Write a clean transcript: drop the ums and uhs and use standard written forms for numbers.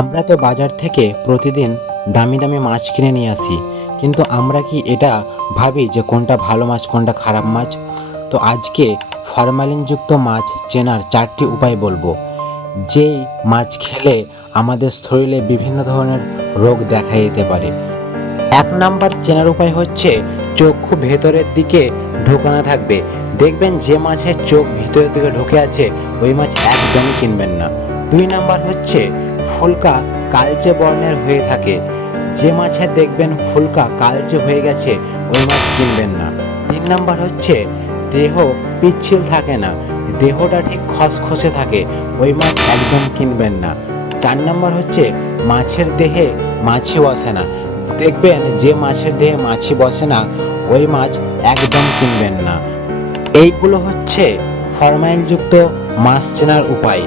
আমরা তো বাজার থেকে প্রতিদিন দামি দামি মাছ কিনে নিয়ে আসি, কিন্তু আমরা কি এটা ভাবি যে কোনটা ভালো মাছ কোনটা খারাপ মাছ? তো আজকে ফরমালিনযুক্ত মাছ চেনার 4টি উপায় বলবো, যেই মাছ খেলে আমাদের শরীরে বিভিন্ন ধরনের রোগ দেখা দিতে পারে। 1 নাম্বার চেনার উপায় হচ্ছে চক্ষু ভেতরের দিকে ঢোকানো থাকবে। দেখবেন যে মাছের চোখ ভিতরের দিকে ঢুকে আছে ওই মাছ একদমই কিনবেন না। 2 নাম্বার হচ্ছে ফুলকা কালচে বর্ণের হয়ে থাকে। যে মাছের দেখবেন ফুলকা কালচে হয়ে গেছে ওই মাছ কিনবেন না। 3 নাম্বার হচ্ছে দেহ পিচ্ছিল থাকে না, দেহটা ঠিক খসখসে থাকে, ওই মাছ একদম কিনবেন না। 4 নাম্বার হচ্ছে মাছের দেহে মাছি বসে না। দেখবেন যে মাছের দেহে মাছি বসে না ওই মাছ একদম কিনবেন না। এইগুলো হচ্ছে ফরমালিনযুক্ত মাছ চেনার উপায়।